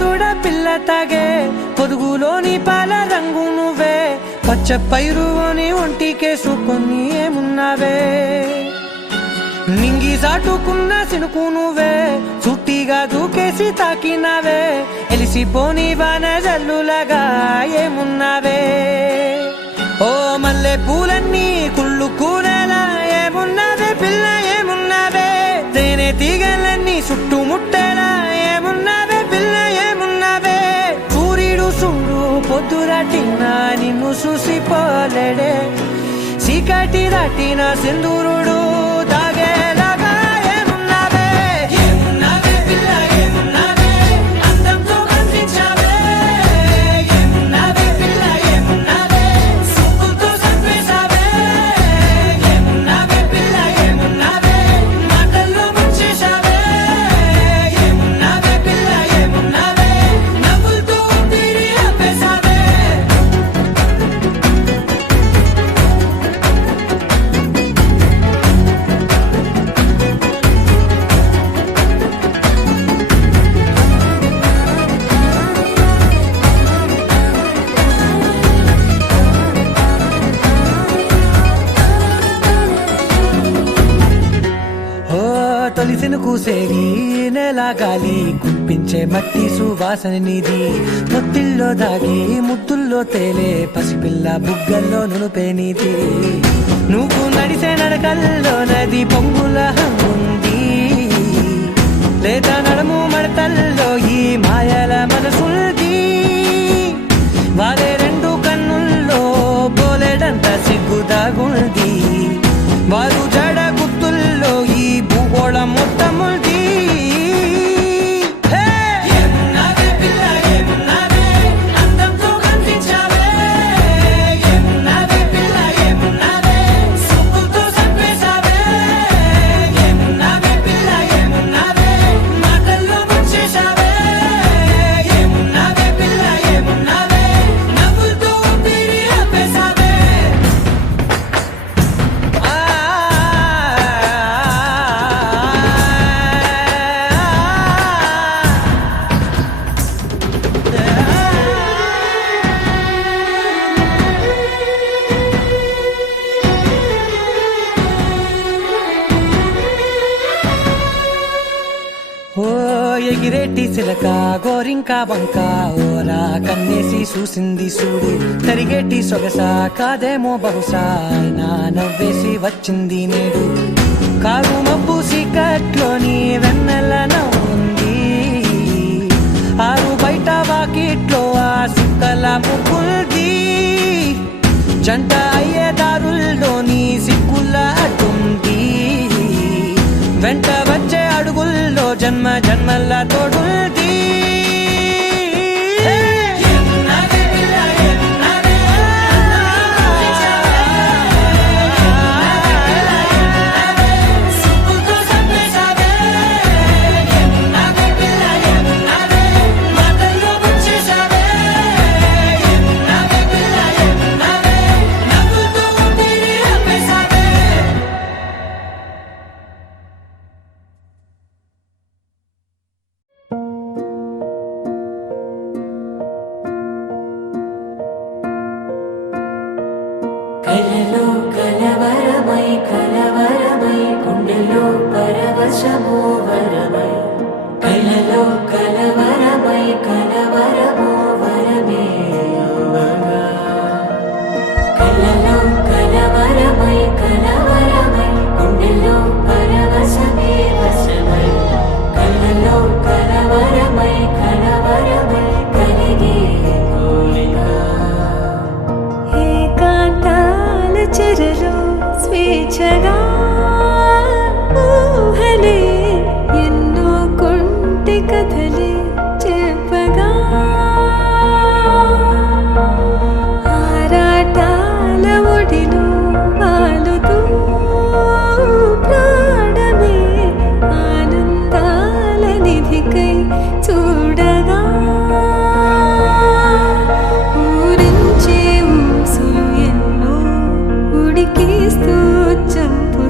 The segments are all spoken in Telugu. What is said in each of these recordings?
దూడ పిల్ల తాగే పొదుగులోని పాల రంగు నువ్వే పచ్చ పైరుని ఒంటికేసుకొని ఏమున్నావే నింగి సాటుకున్న సినుకు నువ్వే చుట్టిగా దూకేసి తాకినావే ఎలిసిపోని బాన జల్లులగా ఏమున్నావే ఓ మల్లె పూలన్నీ కుళ్ళు కూరలా ఏమున్నావే పిల్ల ఏమున్నావే తేనె తీగలన్నీ చుట్టుముట్టేలా ఏమున్నావే పిల్ల ఏమున్నావే సూర్యుడు చూడు పొద్దురాటినా నిన్ను చూసిపోలేడే చీకటి దాటిన సింధూరుడు తాగేలాగా ఏమున్నావే ఏమున్నావే పిల్ల ఏమున్నావే అందంతో కనిపించావే ఏమున్నావే పిల్ల ఏమున్నావే సుక్కుతో చంపేశావే ఏమున్నావే పిల్ల ఏమున్నావే మాటల్లో ముంచేశావే ఏమున్నావే పిల్ల ఏమున్నావే నవ్వులతో ఊపిరి ఆపేశావే తొలిసిన కూసేరి నెల గాలి కుప్పించే మట్టి సువాసన నిధి ముత్తిల్లో దాగి ముత్తుల్లో తేలే పసిపిల్ల బుగ్గల్లో నునుపే నీతి నువ్వు నడిసే నడకల్లో నది పొంగుల హంగుంది లేదా నడుము మడతల్లో ఈ మాయల మనసుంది వారే రెండు కన్నుల్లో పోలేడంత సిగ్గు దాగుంది వారు జడ గుర్తుల్లో ఈ భూగోళం మొత్తముంది ఏమున్నావే పిల్ల ఏమున్నావే అందంతో కనిపించావే ఏమున్నావే పిల్ల ఏమున్నావే సుక్కుతో చంపేశావే ఏమున్నావే పిల్ల ఏమున్నావే మాటల్లో ముంచేశావే ఏమున్నావే పిల్ల ఏమున్నావే నవ్వులతో ఊపిరి ఆపేశావే ఓ ఎగిరేటి సిలక గోరింక వంక ఓరా కన్నేసి చూసింది చూడు తరిగేటి సొగస కాదేమో బహుశా అయినా నవ్వేసి వచ్చింది నేడు కారు మబ్బు సీకట్లోని వెన్నెల నవ్వుంది ఆరు బయట వాకిట్లో ఆ సుక్కల ముగ్గుల్ది జంట అయ్యే దారుల్లోని సిగ్గుల అడ్డుంది వెంట వచ్చే అడుగుల్లో జన్మ జన్మల తోడుంది కలలో కలవరమై కలవరమై గుండెలో పరవశమో వరమై కలలో కలవరమై కలవరమో వరమే యోగగా కలలో కలవరమై కలవరమై గుండెలో పరవశమే వశమై కలలో కలవరమై కలవరమై కలిగే కోరిక చెరలో స్వేచ్ఛగా ఊహలే ఎన్నో కొంటె కథలే చెప్పగా ఆరాటాల ఒడిలో వాలుతూ ప్రాణమే ఆనందాల నిధికై చూడగా ఊరించే ఊసులు ఎన్నో ఉడికిస్తూ చంపు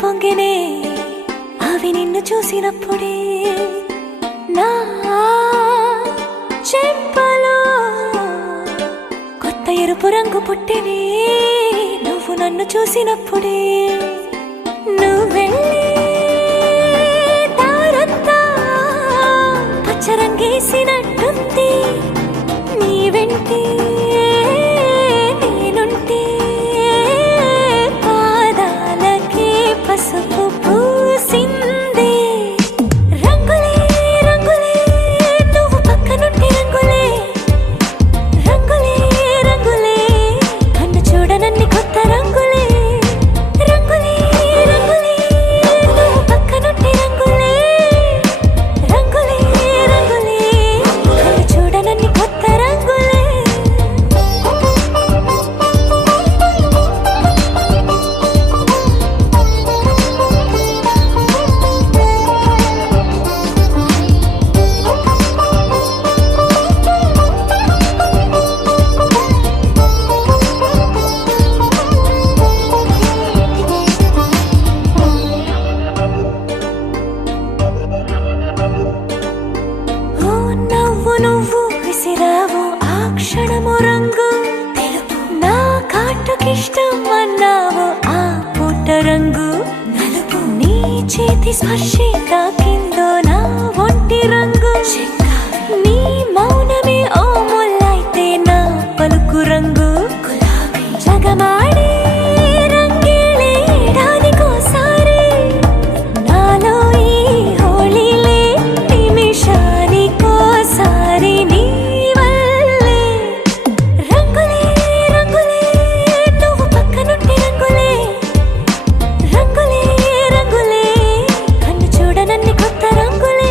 పొంగినే అవి నిన్ను చూసినప్పుడే నా చెంపలో కొత్త ఎరుపు రంగు పుట్టినే నువ్వు నన్ను చూసినప్పుడే నువ్వెళ్ళి దారంతా పచ్చరంగేసినట్టుంది నీ వెంటే నేనుంటే పాదాలకే పసుపు పూసిందే రంగులే రంగులే నువ్వు పక్కనుంటే రంగులే రంగులే రంగులే కన్ను చూడనన్ని కొత్త రంగులే రంగులే రంగులే నువ్వు పక్కనుంటే రంగులే రంగులే రంగులే కన్ను చూడనన్ని కొత్త రంగులే ఓ నవ్వు నువ్వు విసిరావు ఆ క్షణము రంగు తెలుపు నా కాటుకిష్టం అన్నావు ఆ పుట్ట రంగు నలుపు నీ చేతి స్పర్శే తాకిందో నా ఒంటి రంగు నీ మౌనమే ఓ ముల్లైతే నా పలుకు రంగు గులాబీ జగమాడే రంగేలే ఏడాదికోసారి నాలో ఈ హోళీలే నిమిషానికోసారి నీ వల్లే రంగులే రంగులే నువ్వు పక్కనుంటే రంగులే రంగులే రంగులే కన్ను చూడనన్ని కొత్త రంగులే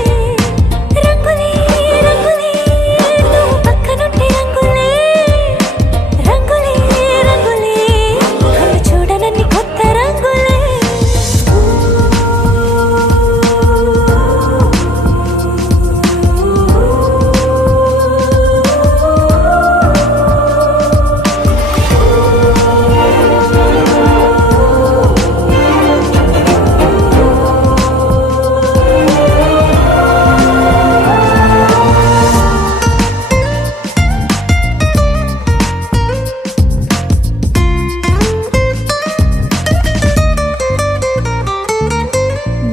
రంగులే రంగులే నువ్వు పక్కనుంటే రంగులే రంగులే రంగులే కన్ను చూడనన్ని కొత్త రంగులే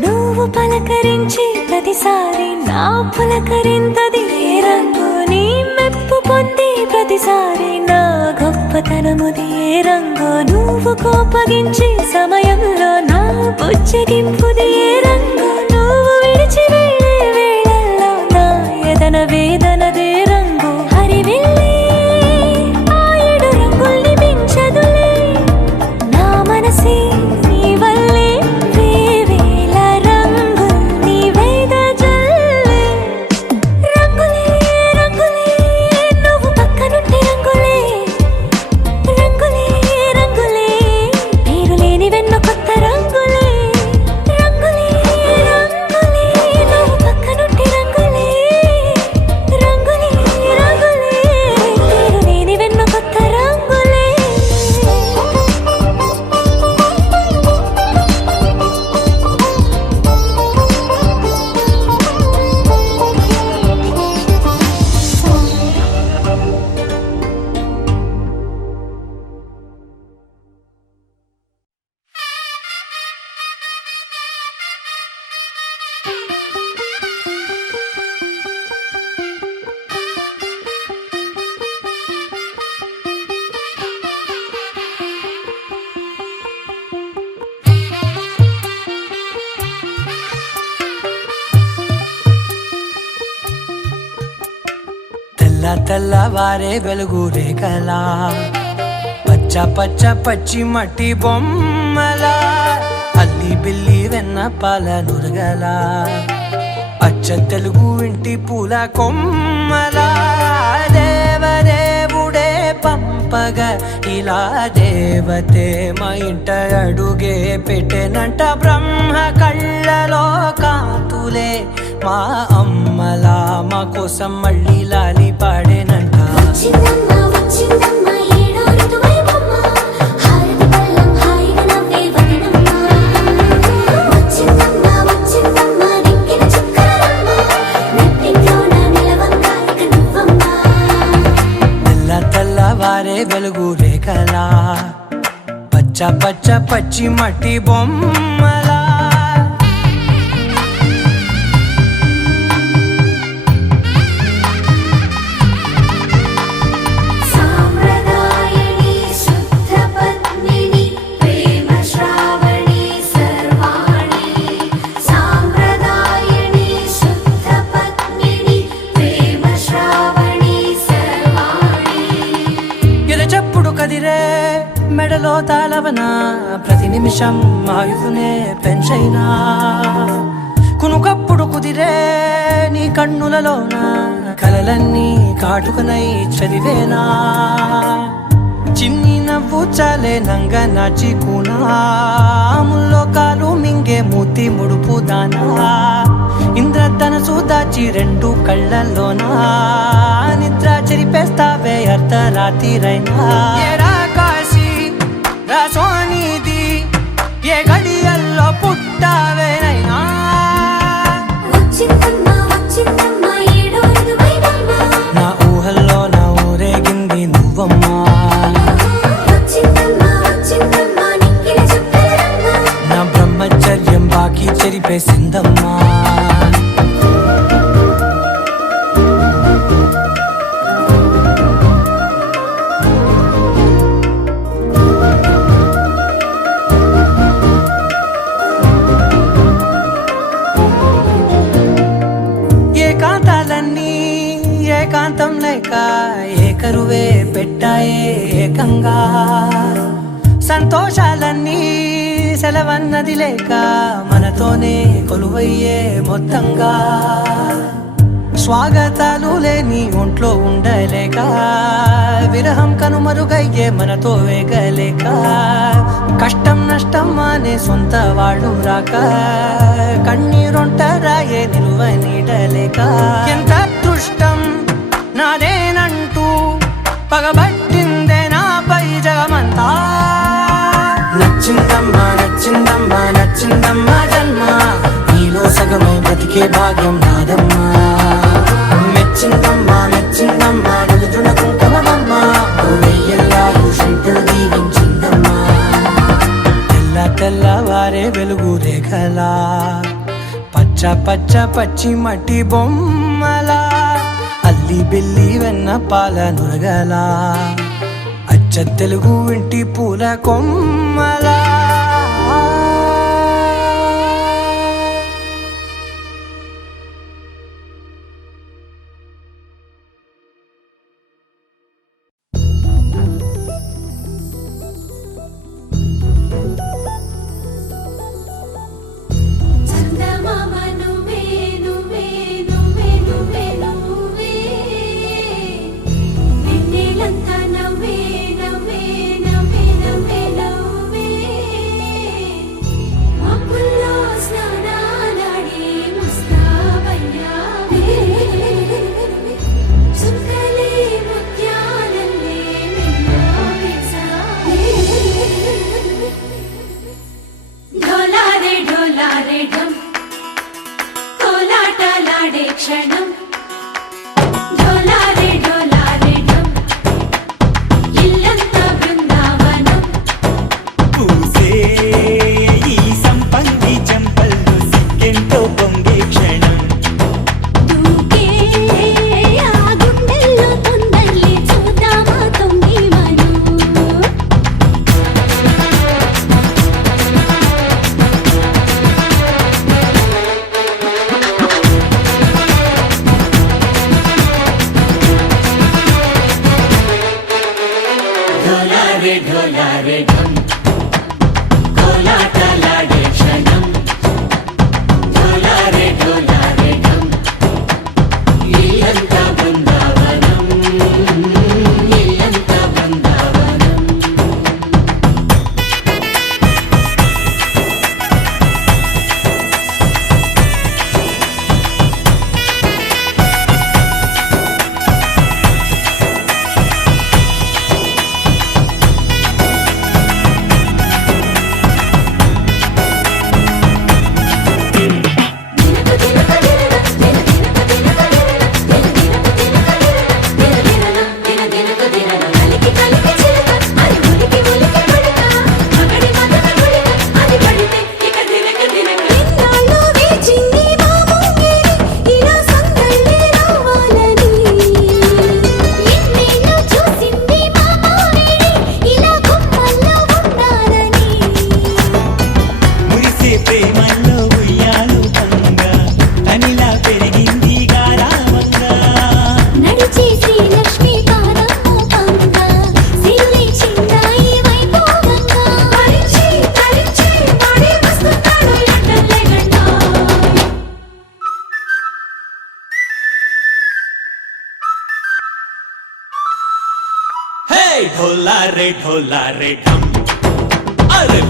నువ్వు పలకరించి ప్రతిసారి నా పులకరింతది ఏ రంగు నీ మెప్పు పొంది ప్రతిసారి నా గొప్పతనముది ఏ రంగు నువ్వు కోపగించి సమయంలో నా బుజ్జగింపుది ఏ రంగు నువ్వు విడిచి వెళ్ళే వేళల్లో నా ఎదన వేదనదే రంగు హరివిల్లే ఆ ఏడు రంగుల్ని మించదులే నా మనసే నీ వల్లే వేవేల రంగుల్ని వెదజల్లే రంగులే రంగులే నువ్వు పక్కనుంటే రంగులే రంగులే రంగులే పేరు లేని వెన్నో కొత్త రంగులే రంగులే రంగులే నువ్వు పక్కనుంటే రంగులే రంగులే రంగులే పేరు లేని వెన్నో కొత్త రంగులే తెల్ల తెల్లవారే వెలుగు రేఖలా పచ్చ పచ్చ పచ్చి మట్టి బొమ్మలా అల్లి బిల్లి వెన్న పాల నురగలా అచ్చ తెలుగు ఇంటి పూల కొమ్మలా దేవదేవుడే పంపగా ఇలా దేవతే మా ఇంట అడుగే పెట్టెనంట బ్రహ్మ కళ్ళలో కాంతులే మా అమ్మలా మా కోసం మళ్ళీ లాలి పాడేనంట వచ్చిందమ్మ వచ్చిందమ్మ ఏడో ఋతువైవమ్మ హారతి పళ్ళం హాయిగా నవ్వే వదినమ్మ వారే వెలుగు రేఖలా పచ్చ పచ్చ పచ్చి మట్టి బొమ్మలా కదిరే మెడలో తాళవన ప్రతి నిమిషం ఆయువునే పెంచైనా కునుకప్పుడు కుదిరే నీ కన్నులలోన కలలన్నీ కాటుకనై చదివేనా చిన్ని నవ్వు చాలే నంగ నాచి కూనాముల్లో కాలు మింగే మూతి ముడుపు దానా ఇంద్రధనసు దాచి రెండు కళ్ళల్లోనా నిద్ర చెరిపేస్తావే అర్ధరాత్రిరైనా కాశీ రాసోనిది ఏ గడియల్లో పుట్టావేనైనా నా ఊహల్లో నా ఊరేగింది నువ్వమ్మా నా బ్రహ్మచర్యం బాకీ చెరిపేసిందమ్మా ఏకాంతం లేక ఏకరువే పెట్టాయే ఏకంగా సంతోషాలన్నీ సెలవన్నది లేక మనతోనే కొలువయ్యే మొత్తంగా స్వాగతాలు లేని ఒంట్లో ఉండలేక విరహం కనుమరుగయ్యే మనతో వేగలేక కష్టం నష్టం అనే సొంత వాళ్ళు రాక కన్నీరొంటరాయే నిలువ నీడలేక ఎంత అదృష్టం నాదేనంటూ పగబట్టిందే నాపై జగమంతా నచ్చిందమ్మా నచ్చిందమ్మా నచ్చిందమ్మా జన్మ నీలో సగమై బ్రతికే భాగ్యం నాదమ్మా మెచ్చిందమ్మా మెచ్చిందమ్మా నిలుచున్న కుంకుమమ్మా వెయ్యల్లాలు శంకరు దీవించిందమ్మా తెల్ల తెల్లవారే వెలుగు రేఖలా పచ్చ పచ్చ పచ్చి మట్టి బొమ్మలా అల్లి బిల్లి వెన్న పాల నురగలా అచ్చ తెలుగు ఇంటి పూల కొమ్మలా క్షణం ढोला रे ढम अरे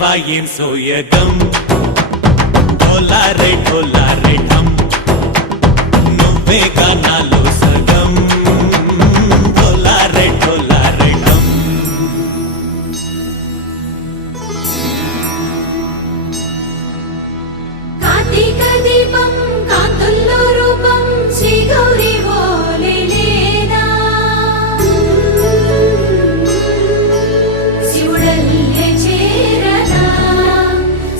वाह ఏం సోయగం ढोला रे ढम నువ్వే గానాలో సగం ढोला रे ढम కార్తీక దీపం కాంతుల్లో రూపం శ్రీ గౌరీ ఓలేనా శివుడల్లే చేరనా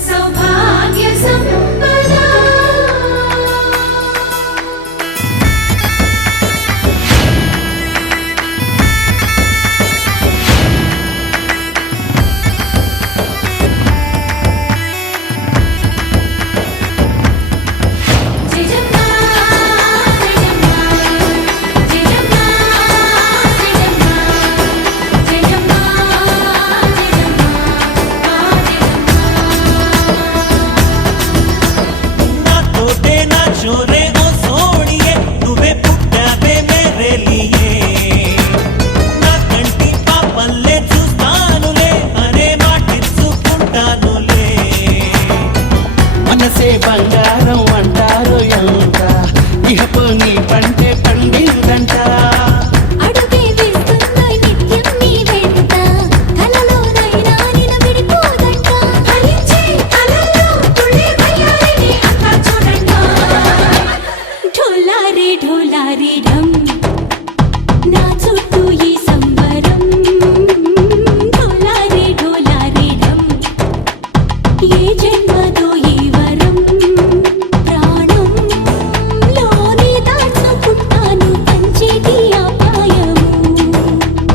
సౌభాగ్య సంపద బంగారం అంటారు ఎంత ఇహపు నీ పంటే పండిందంట అడుగే వేస్తున్నా నిత్యం నీ వెంట కలలోనైనా నిన్ను విడిపోదంట ఫలించే కలలో తుళ్ళే వయ్యారిని అంతా చూడండి ఢోలా రే ఢమ్ నా చుట్టూ ఈ సంబరం ఢోలా రే ఢమ్ ఏ జన్మదో ఈ వరం ప్రాణంలోనే దాచుకుంటాను పంచేటి అపాయము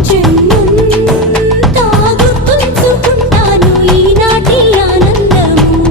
జన్మంతా గుర్తుంచుకుంటాను ఈనాటి ఆనందము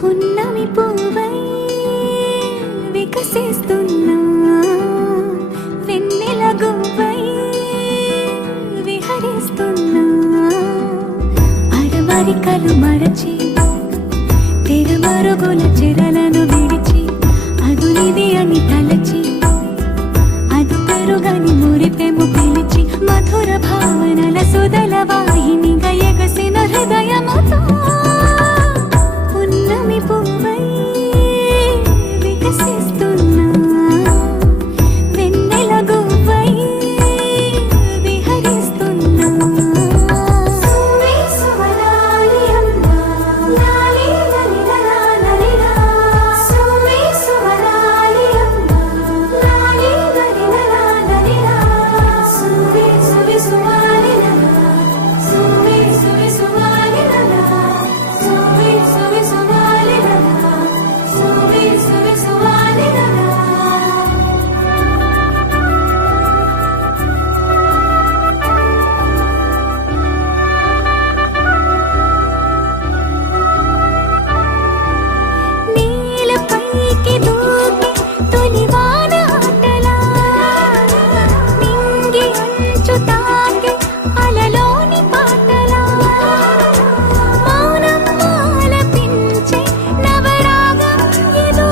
పున్నమి పువ్వై వికసిస్తున్నా వెన్నెల గువ్వై విహరిస్తున్నా అరమరికలు మరచి తెరమరుగుల చెరలను విడిచి అదునిది అని తలచి అది పెరుగని మురిపెము పిలిచి మధుర భావనల సుదల వాహినిగా ఎగసిన హృదయముతో పున్నమి పువ్వై వికసిస్తున్నా వెన్నెల గువ్వై విహరిస్తున్నా సువే సువలాలి అమ్మా లాలి లలిలా లలిలా సువే సువలాలి అమ్మా లాలి లలిలా లలిలా సువే సువే సువాలి లలా సువే సువే సువాలి లలా సువే సువే సువాలి లలా సువే సువే సువాలి లలా నీలపైకి దూకి తొలివాన ఆటలా నింగి అంచు తాకి అలలోని పాటలా మౌనం ఆలపించే నవరాగం ఏదో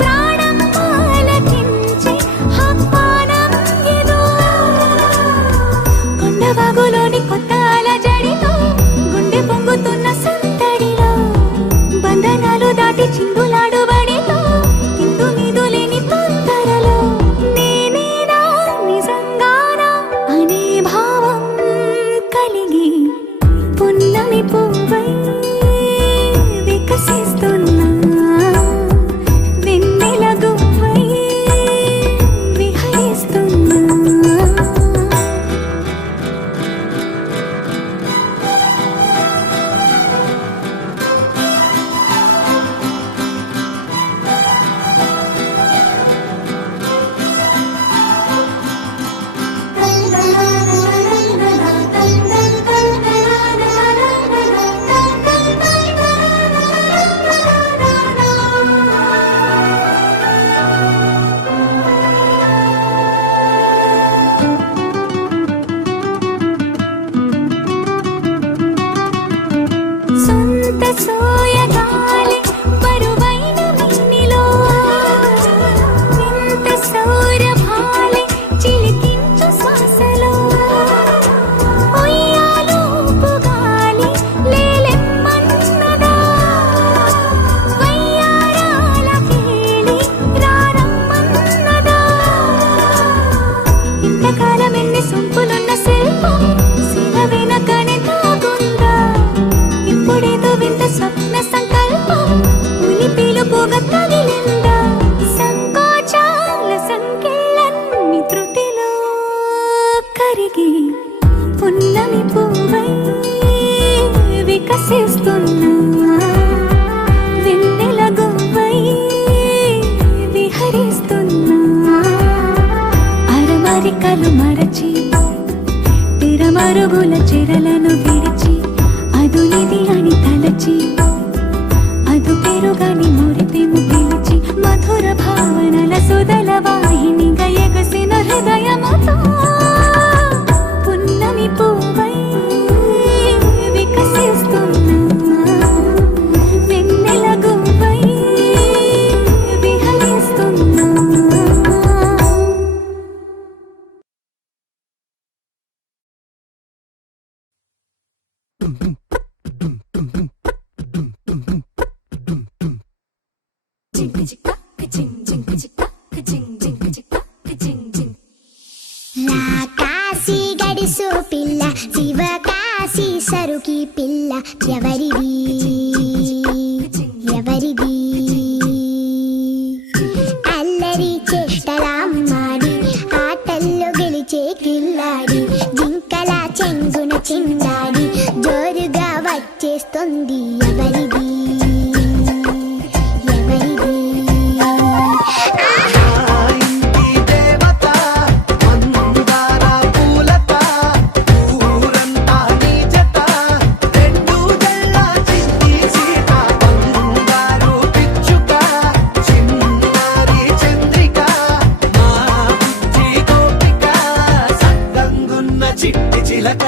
ప్రాణం ఆలకించే ఆహ్వానం ఏదో కొండవాగులోని కొత్త అలజడిలో గుండె పొంగుతున్న మరుగుల చెరలను విడిచి అదునిది అని తలచి అదు పెరుగని మురిపెము పిలిచి మధుర భావనల సుదల వాహినిగా ఎగసిన హృదయముతో పున్నమి పువ్వై వికసిస్తున్నా వెన్నెల గువ్వై విహరిస్తున్నా. కాశీ గడిసు పిల్ల శివ కాశీ సరుకి పిల్ల ఎవరిది ఎవరిది అల్లరి చేష్టలామ్మాడి ఆటల్లో గెలిచే కిల్లాడి జింకల చెంగున చిందాడి జోరుగా వచ్చేస్తుంది ఎవరిది ఎవరిది చిట్టి చిలక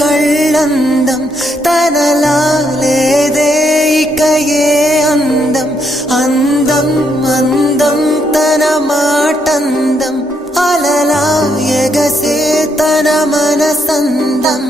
కళ్ళందం తనలా లేదే ఇక ఏ అందం అందం అందం తన మాటందం అలలా ఎగసే తన మనసందం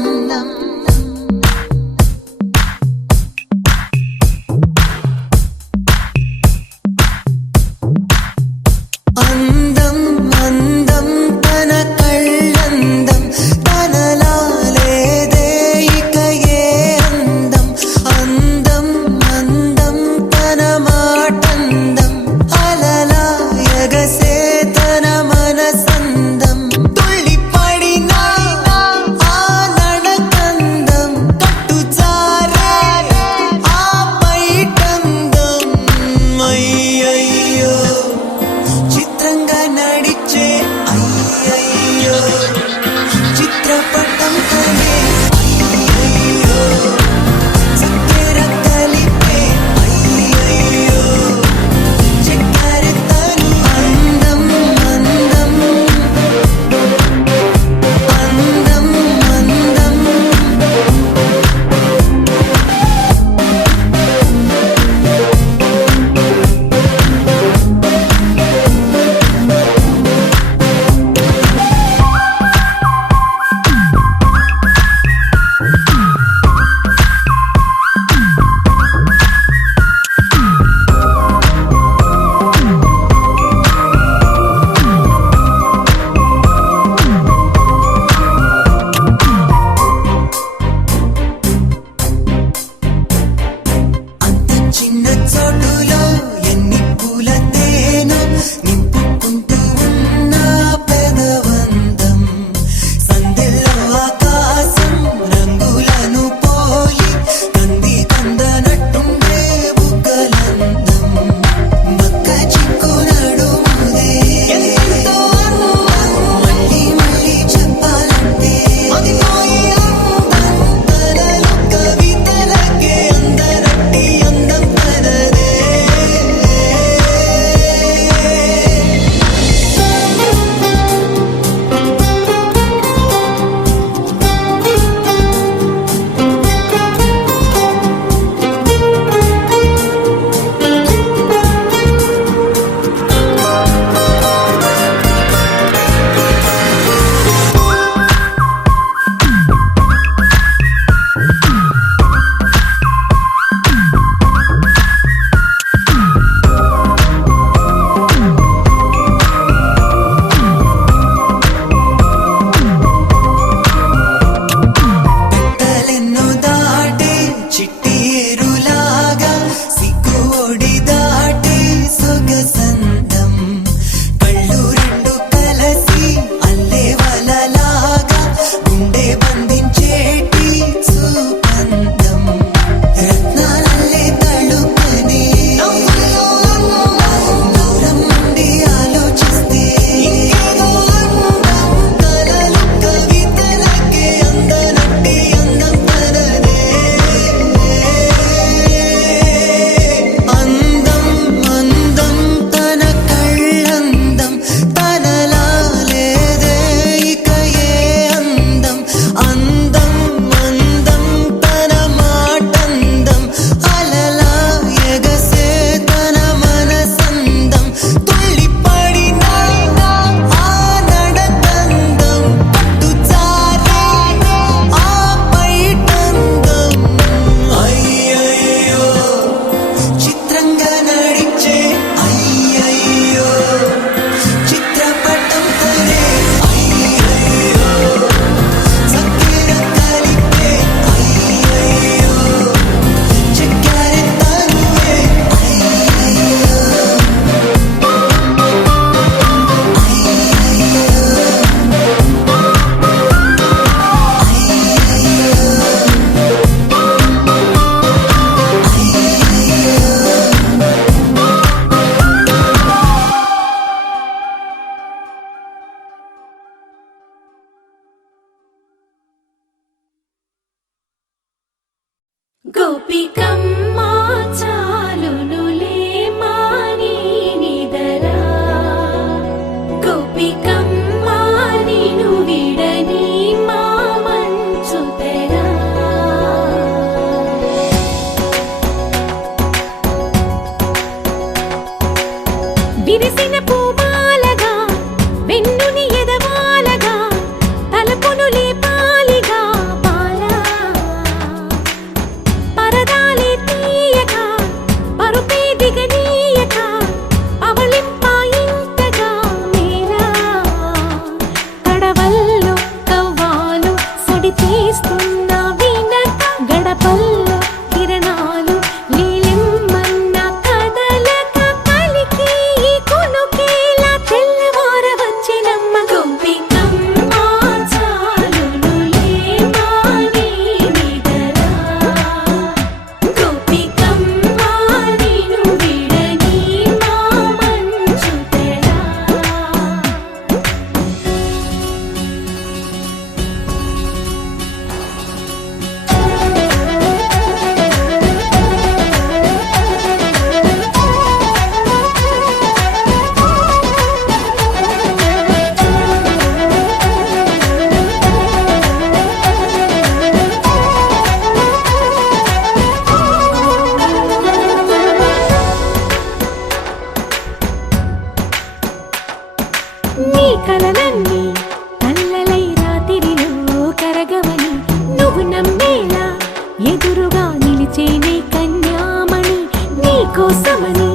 కన్యామణి నీకోసమని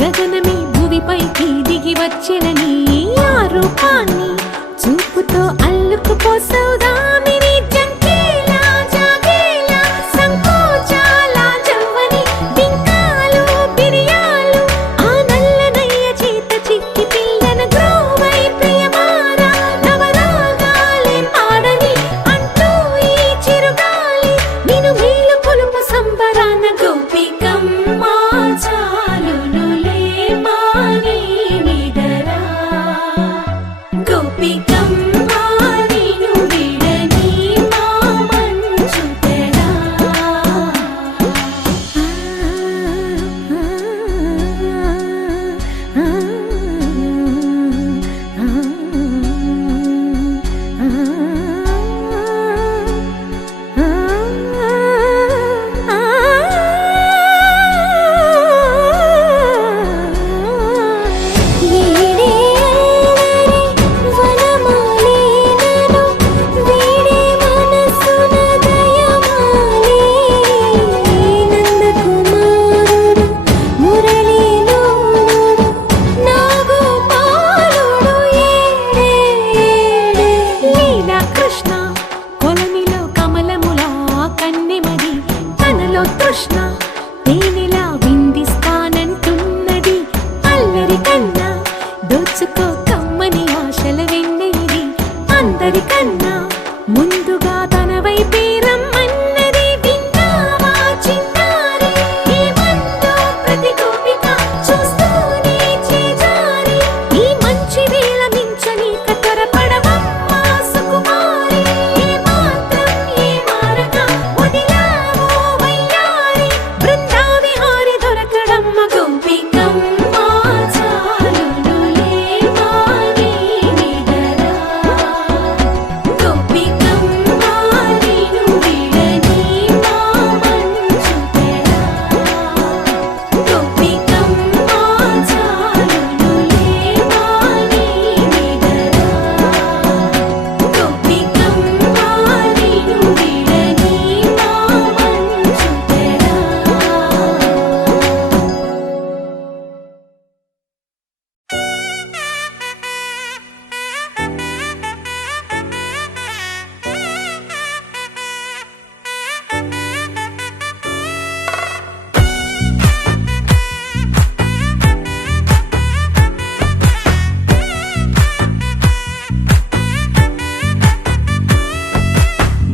గగనమే భువిపైకి దిగి వచ్చినని ఆ రూపాన్ని చూపుతో అల్లుకుపోసౌదామిని జంకేలా జాగేలా సంకోచాల జవ్వని బింకాలు బిరియాలు ఆ నల్లనయ్య చేత చిక్కి పిల్లన గ్రోవై ప్రియమారా నవరాగాలే పాడని అంటూ ఈ చిరుగాలి నిను మేలు కొలుపు సంబరాన గోపికమ్మ చాలునులే మాని నిదరా గోపికమ్మ నిను విడని మా మంచు తెరా కృష్ణ కొలనిలో కమలములా కన్నెమది తనలో తృష్ణ తేనెలా విందిస్తానంటున్నది అల్లరి కన్నా దోచుకో కమ్మని ఆశల వెన్నెయిది అందరికన్నా ముందుగా తన వైపే రమ్మన్నది విన్నావా చిన్నారి ఏమందో ప్రతి గోపిక చూస్తూనే చేజారి ఈ మంచి వేళ మించని కతరపడవమ్మా సుకుమారి ఏ మాత్రం ఏ మారక వదిలావో వయ్యారి బృందావిహారి దొరకడమ్మ గోపికమ్మ చాలునులే మాని నిదరా గోపికమ్మ నిను విడని మా మంచు తెరా గోపికమ్మ చాలునులే మాని నిదరా గోపికమ్మ నిను విడని మా మంచు తెరా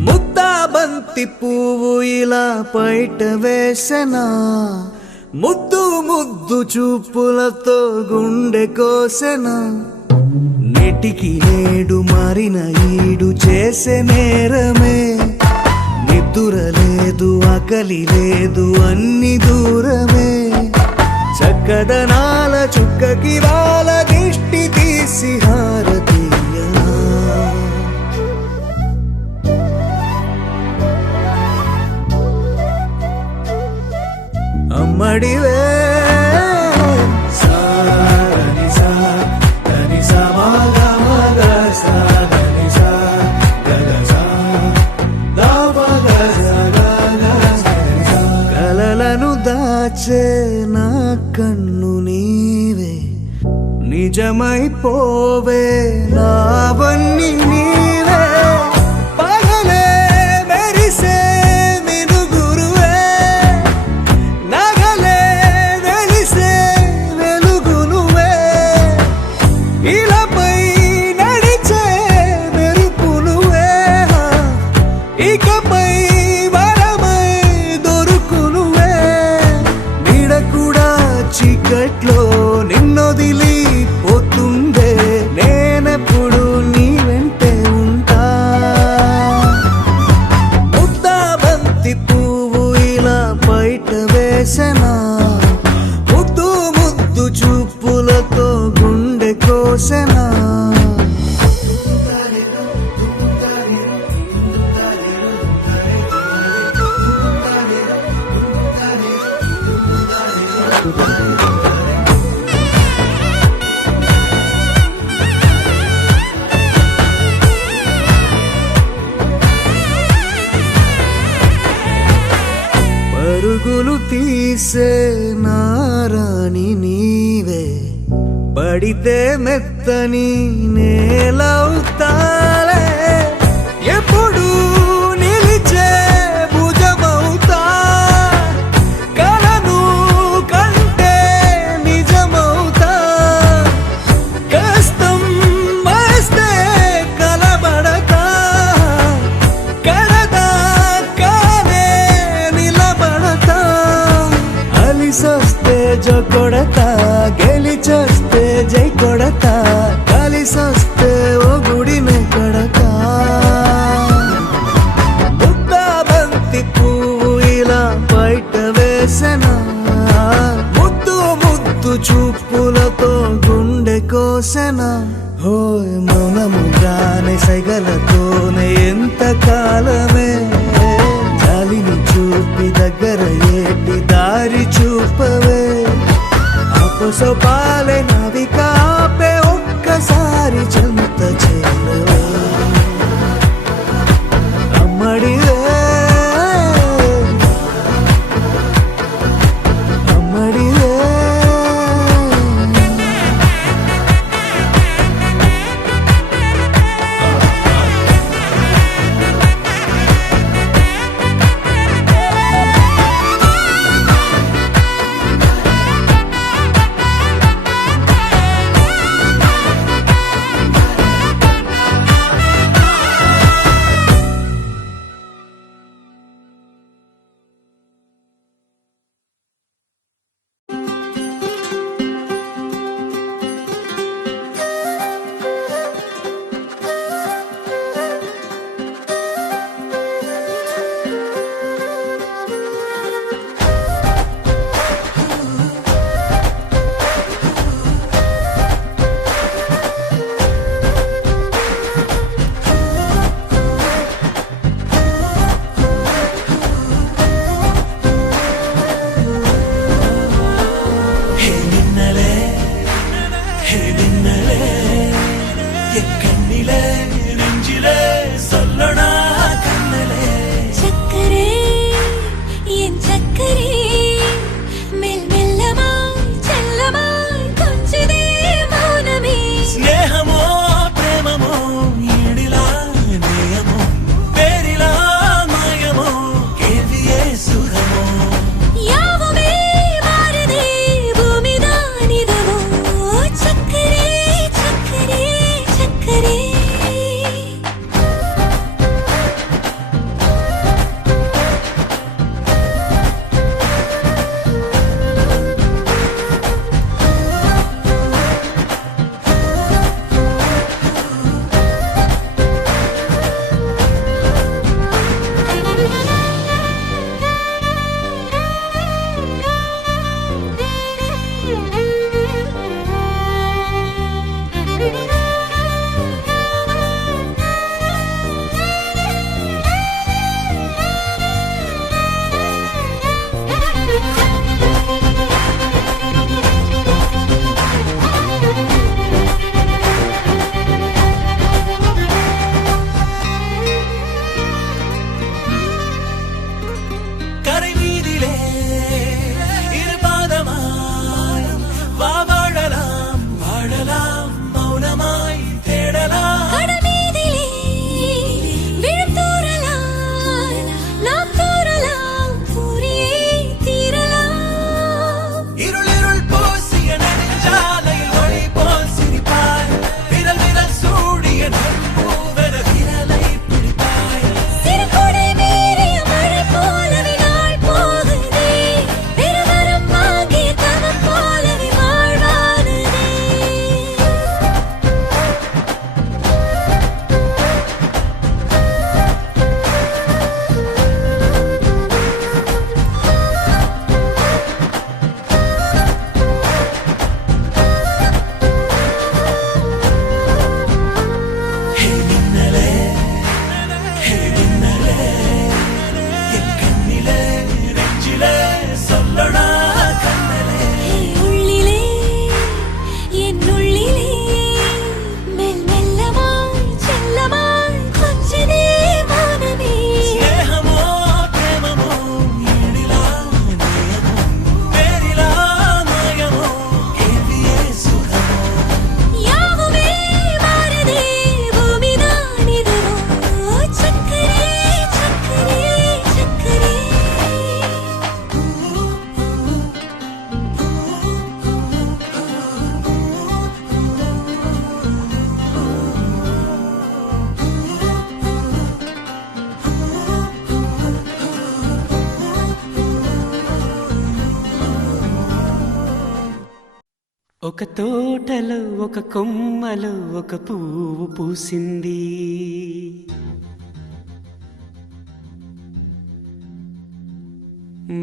ముద్దాబంతి పువ్వు ఇలా బయట వేసెనా ముద్దు ముద్దు చూపులతో గుండె కోసెనా నెటికి నేడు మారిన ఈడు చేసే నేరమే నిద్దుర లేదు ఆకలి లేదు అన్ని దూరమే చక్కదనాల చుక్కకి వాళ్ళ దిష్టి తీసి హారతీయనా అమ్మడివే సాని సా దని సా మగ మగ సా దని సా గగ సా దా మగ సా గగ సా కలలను దాచే నా కన్ను నీవే నిజమైపోవే నావన్నీ నీవే పగలే మెరిసే మినుగురువే నగలే వెలిసే వెలుగునువే ఇలాపై నడిచే మెరుపునువే ఇకపై వరమై దొరుకునువే నీడ కూడా చీకట్లో నిన్నొదిలి పోతుందే నేనెప్పుడు నీ వెంటే ఉంటా ముద్దాబంతి పువ్వు ఇలా బయట వేసెనా ముద్దు ముద్దు చూపులతో గుండె కోసెనా పరుగులు తీసే నారాణి నీవే పడితే మెత్తని నేలవుతాలే ఎప్పుడు నిలిచే భుజమవుతా కలను కంటే నిజమవుతా కష్టం వస్తే కలబడతా కడదాకానే నిలబడతా అలిసొస్తే జో కొడతా గెలిచొస్తే జై కొడతా కలిసొస్తే ఓ గుడినే కడతా ముద్దా బంతి పువ్వు ఇలా బయట వేసెనా ముద్దు ముద్దు చూపులతో గుండె కోసెనా హోయ్ మౌనముగానే సైగలతోనే ఎంత కాలమే గాలిని చూపి దగ్గర ఏటి దారి చూపవే అపసోపాలే నవికాపే ఒక్కసారి చెంత చేరవే అమ్మడివే అమ్మడివే ఒక తోటలో ఒక కొమ్మలో ఒక పువ్వు పూసింది.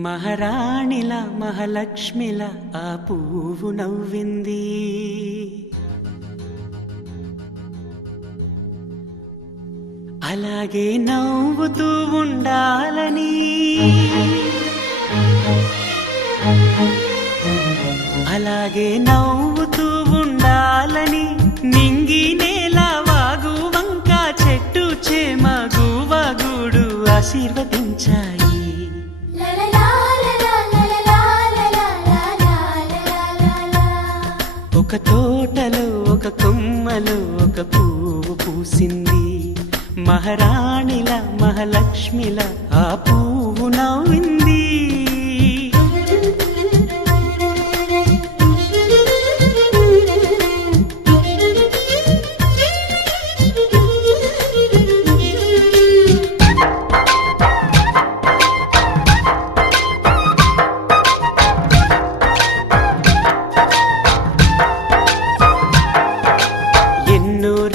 మహారాణిలా మహాలక్ష్మిలా ఆ పువ్వు నవ్వింది. అలాగే నవ్వుతూ ఉండాలని, అలాగే నవ్వుతూ ఉండాలని నింగి నేల వాగు వంక చెట్టు చేమ గువగూడు ఆశీర్వదించాయి. ఒక తోటలో ఒక కొమ్మలో ఒక పువ్వు పూసింది. మహారాణిల మహాలక్ష్మిల ఆ పువ్వు నవ్వింది.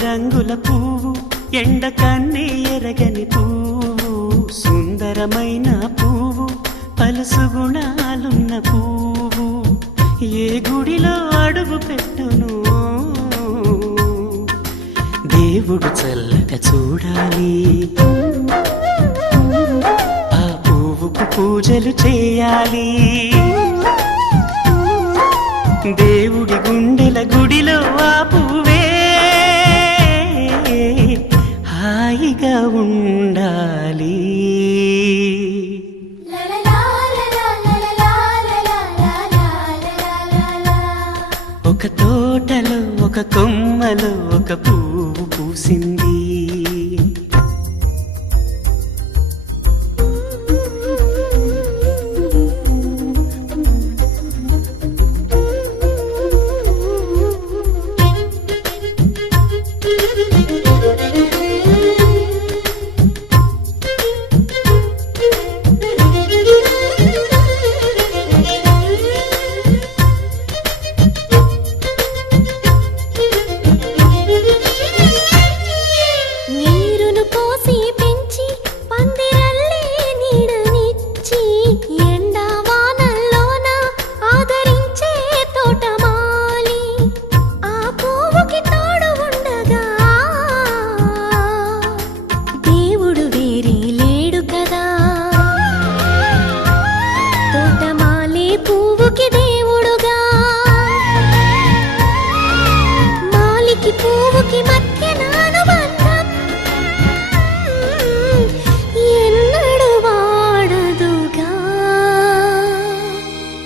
రంగుల పువ్వు ఎండ కన్నే ఎరగని పువ్వు, సుందరమైన పువ్వు పలుసు గుణాలున్న పువ్వు. ఏ గుడిలో అడుగు పెట్టును దేవుడు చల్లగా చూడాలి. ఆ పువ్వుకు పూజలు చేయాలి. దేవుడి గుండెల గుడిలో ఆ పువ్వే హాయిగా ఉండాలి. ఒక తోటలో ఒక కొమ్మలో ఒక పువ్వు పూసింది.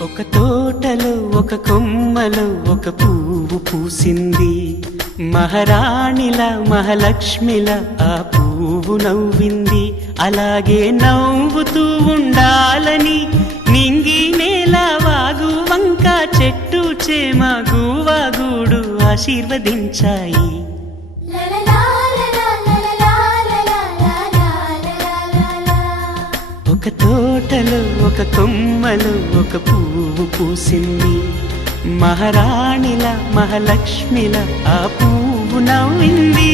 ఒక తోటలో ఒక కొమ్మలో ఒక పువ్వు పూసింది. మహారాణిల మహాలక్ష్మిల ఆ పువ్వు నవ్వింది. అలాగే నవ్వుతూ ఉండాలని నింగి నేల వాగు వంక చెట్టు చేమ గువగూడు ఆశీర్వదించాయి. ఒక తోటలో ఒక కొమ్మలో ఒక పువ్వు పూసింది. మహారాణిల మహాలక్ష్మిల ఆ పువ్వు నవ్వింది.